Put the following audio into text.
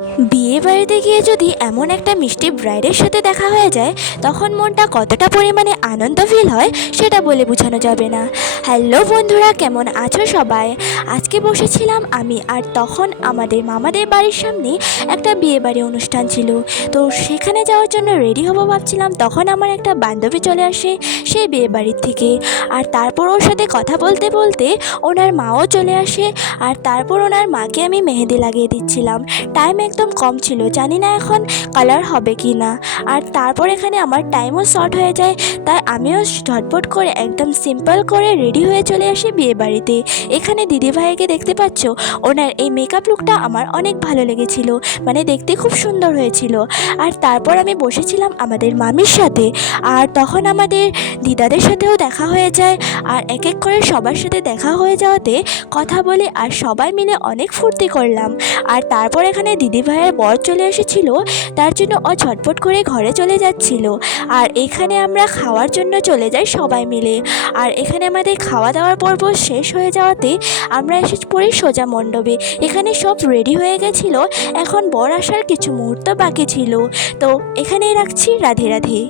বিয়ে বাড়িতে গিয়ে যদি এমন একটা মিষ্টি ব্রাইডের সাথে দেখা হয়ে যায়, তখন মনটা কতটা পরিমাণে আনন্দ ফিল হয় সেটা বলে বোঝানো যাবে না। হ্যালো বন্ধুরা, কেমন আছো সবাই? আজকে বসেছিলাম আমি, আর তখন আমাদের মামাদের বাড়ির সামনে একটা বিয়ে বাড়ি অনুষ্ঠান ছিল। তো সেখানে যাওয়ার জন্য রেডি হবো ভাবছিলাম, তখন আমার একটা বান্ধবী চলে আসে সেই বিয়ে বাড়ির থেকে। আর তারপর ওর সাথে কথা বলতে বলতে ওনার মাও চলে আসে। আর তারপর ওনার মাকে আমি মেহেদি লাগিয়ে দিচ্ছিলাম। টাইম একদম কম ছিল, জানি না এখন কালার হবে কি না। আর তারপর এখানে আমার টাইমও শর্ট হয়ে যায়, তাই আমিও ঝটপট করে একদম সিম্পল করে রেডি হয়ে চলে আসি বিয়ে বাড়িতে। এখানে দিদিভাইকে দেখতে পাচ্ছ, ওনার এই মেকআপ লুকটা আমার অনেক ভালো লেগেছিল, মানে দেখতে খুব সুন্দর হয়েছিল। আর তারপর আমি বসেছিলাম আমাদের মামির সাথে, আর তখন আমাদের দিদাদের সাথেও দেখা হয়ে যায়। আর এক এক করে সবার সাথে দেখা হয়ে যাওয়াতে কথা বলে আর সবাই মিলে অনেক ফুর্তি করলাম। আর তারপর এখানে দিদিভাইয়ের বর চলে এসেছিল, তার জন্য ও ঝটপট করে ঘরে চলে যাচ্ছিল। আর এখানে আমরা খাওয়ার জন্য চলে যাই সবাই মিলে। আর এখানে আমাদের খাওয়া দাওয়ার পর্ব শেষ হয়ে যাওয়াতে আমরা এসে পড়ি সোজা মণ্ডপে। এখানে সব রেডি হয়ে গেছিল, এখন বর আসার কিছু মুহূর্ত বাকি ছিল। তো এখানেই রাখছি, রাধে রাধে।